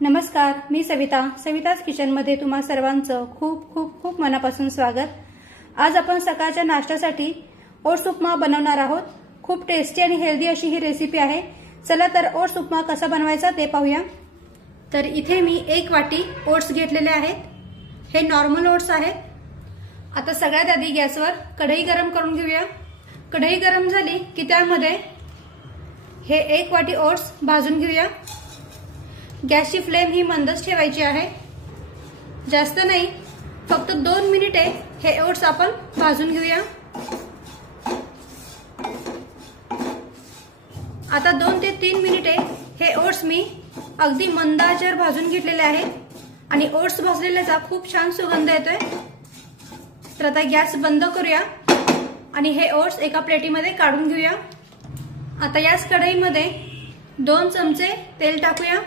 नमस्कार, मी सविताच किचनमध्ये तुम्हा सर्वांचं खूप खूप खूप मनापासून स्वागत। आज आपण सकाळच्या नाश्त्यासाठी ओट्स उपमा बनवणार आहोत। खूप टेस्टी आणि हेल्दी अशी ही रेसिपी आहे। चला तर ओट्स उपमा कसा बनवायचा ते पाहूया। तर इथे मी 1 वाटी ओट्स घेतलेले आहेत। हे नॉर्मल ओट्स आहेत। आता सगळ्यात आधी गॅसवर कढई गरम करून घेऊया। कढई गरम झाली की त्यामध्ये हे 1 वाटी ओट्स भाजून घेऊया। गॅसची फ्लेम ही मंदच ठेवायची आहे, जास्त नाही, फक्त 2 मिनिटे हे ओट्स आपण भाजून घेऊया। आता 2 ते 3 मिनिटे हे ओट्स मी अगदी मंद आचेवर भाजून घेतलेले आहेत आणि ओट्स भाजलेल्याचा खूप छान सुगंध येतोय। तर आता गॅस बंद करूया आणि हे ओट्स एका प्लेटीमध्ये काढून घेऊया। आता याच कढईमध्ये 2 चमचे तेल टाकूया।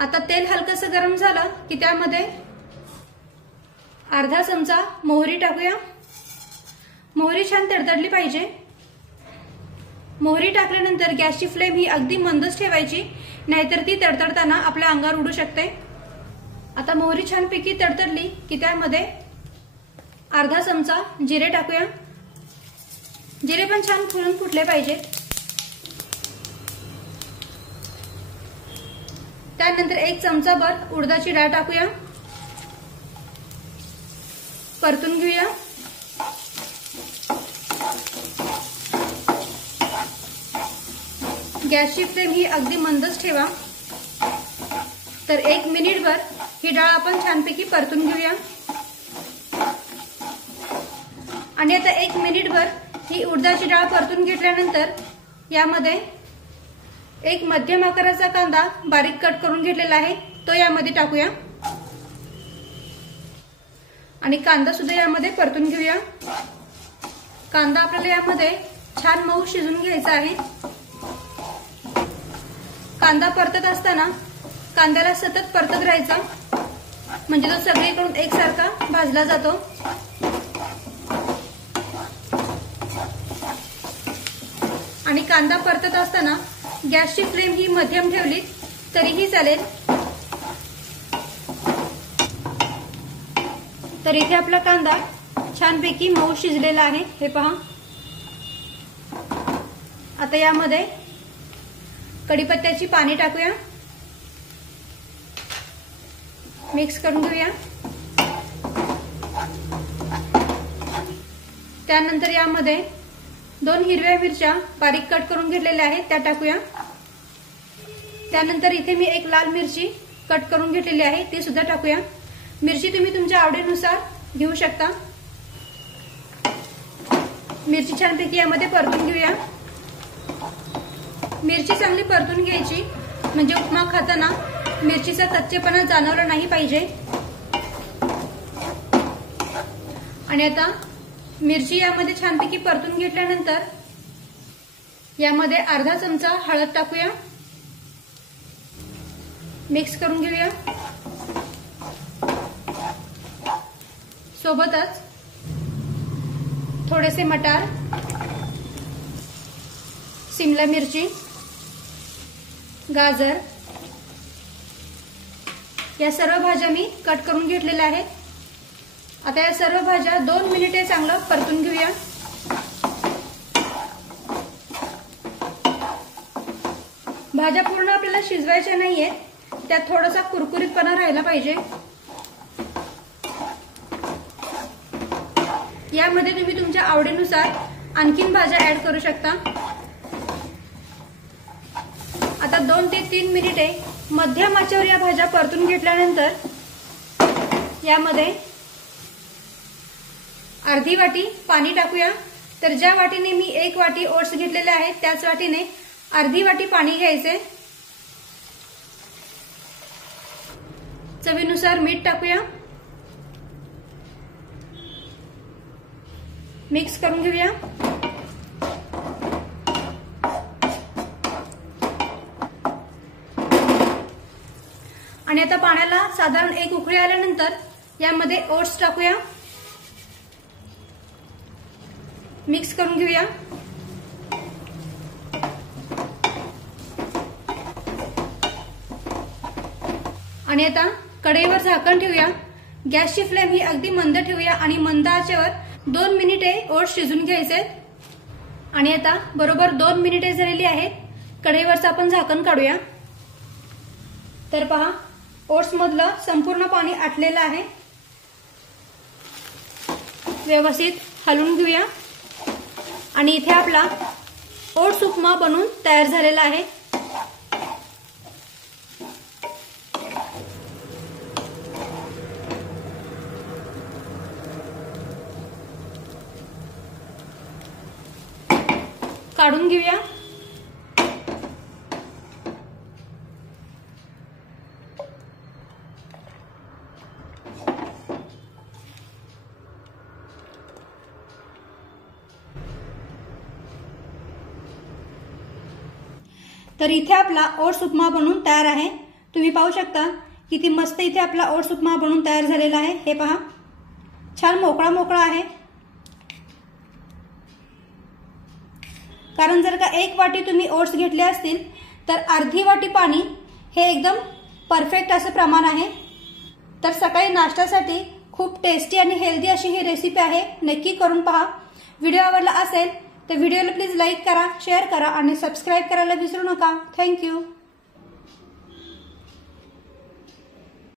आता तेल हलकसं गरम झालं की त्यामध्ये अर्धा चमचा मोहरी टाकूया। मोहरी छान तडतडली पाहिजे। मोहरी टाकल्यानंतर गॅसची फ्लेम ही अगदी मंदच ठेवायची, नाहीतर ती तडतडताना आपल्या अंगावर उडू शकते। आता मोहरी छानपैकी तडतडली की त्यामध्ये अर्धा चमचा जिरे टाकूया। जिरे पण छान फुलून फुटले पाहिजे। त्यानंतर 1 चमचाभर उडदाची डाळ टाकूया। परतून घेऊया। गॅसची फ्लेम ही अगदी मंदच ठेवा। तर 1 मिनिटभर ही डाळ आपण छानपैकी परतून घेऊया। आणि आता 1 मिनिटभर ही उडदाची डाळ परतून घेतल्यानंतर यामध्ये 1 मध्यम आकाराचा कांदा बारीक कट करून घेतलेला आहे, तो यामध्ये टाकूया आणि कांदा सुद्धा यामध्ये परतून घेऊया। कांदा आपल्याला यामध्ये छान मऊ शिजून घ्यायचा आहे। कांदा परतत असताना कांद्याला सतत परतत राहायचं, म्हणजे तो सगळीकडून एकसारखा भाजला जातो। आणि कांदा परतत असताना गॅसची फ्लेम ही मध्यम ठेवली तरीही चालेल। तर इथे आपला कांदा छानपैकी मऊ शिजलेला आहे, हे पहा। आता यामध्ये कढीपत्त्याची पाने टाकूया, मिक्स करून घेऊया। त्यानंतर यामध्ये 2 हिरव्या मिरच्या बारीक कट करून घेतलेल्या आहेत, त्या टाकूया। त्यानंतर इथे मी 1 लाल मिरची कट करून घेतलेली आहे, ती सुद्धा टाकूया। मिरची तुम्ही तुमच्या आवडीनुसार घेऊ शकता। मिरची छानपैकी यामध्ये परतून घेऊया। मिरची चांगली परतून घ्यायची, म्हणजे उपमा खाताना मिरचीचा कच्चेपणा जाणवला नाही पाहिजे। आणि आता मिरची यामध्ये छानपैकी परतून घेतल्यानंतर यामध्ये अर्धा चमचा हळद टाकूया, मिक्स करून घेऊया। सोबतच थोडेसे मटार, शिमला मिरची, गाजर या सर्व भाज्या मी कट करून घेतलेल्या आहेत। आता या सर्व भाज्या 2 मिनिटे चांगलं परतून घेऊया। भाज्या पूर्ण आपल्याला शिजवायच्या नाहीये, त्यात थोडासा कुरकुरीतपणा राहायला पाहिजे। यामध्ये तुम्ही तुमच्या आवडीनुसार आणखीन भाज्या ऍड करू शकता। आता 2 ते 3 मिनिटे मध्यम आचेवर या भाज्या परतून घेतल्यानंतर यामध्ये अर्धी वाटी पाणी टाकूया। तर ज्या वाटीने मी 1 वाटी ओट्स घेतलेले आहेत, त्याच वाटीने अर्धी वाटी पाणी घ्यायचे। चवीनुसार मीठ टाकूया, मिक्स करून घेऊया। आणि आता पाण्याला साधारण 1 उकळी आल्यानंतर यामध्ये ओट्स टाकूया, मिक्स करून घेऊया। आणि आता कढईवर झाकण ठेवूया। गॅसची फ्लेम ही अगदी मंद ठेवूया आणि मंद आचेवर 2 मिनिटे ओट्स शिजून घ्यायचे। आणि आता बरोबर 2 मिनिटे झालेली आहेत। कढईवरचं आपण झाकण काढूया। तर पहा, ओट्स मधलं संपूर्ण पाणी आटलेलं आहे। व्यवस्थित हलवून घेऊया आणि इथे आपला ओट्स उपमा बनून तयार झालेला आहे। काढून घेऊया। तर इथे आपला ओट्स उपमा बनून तयार आहे। तुम्ही पाहू शकता किती मस्त इथे आपला ओट्स उपमा बनून तयार झालेला आहे। हे पहा, छान मोकळा मोकळा आहे। कारण जर का 1 वाटी तुम्ही ओट्स घेतले असतील तर अर्धी वाटी पाणी हे एकदम परफेक्ट असं प्रमाण आहे। तर सकाळी नाश्त्यासाठी खूप टेस्टी आणि हेल्दी अशी ही रेसिपी आहे। नक्की करून पहा। व्हिडिओ आवडला असेल तर व्हिडिओला प्लीज लाईक करा, शेअर करा आणि सबस्क्राईब करायला विसरू नका। थँक्यू।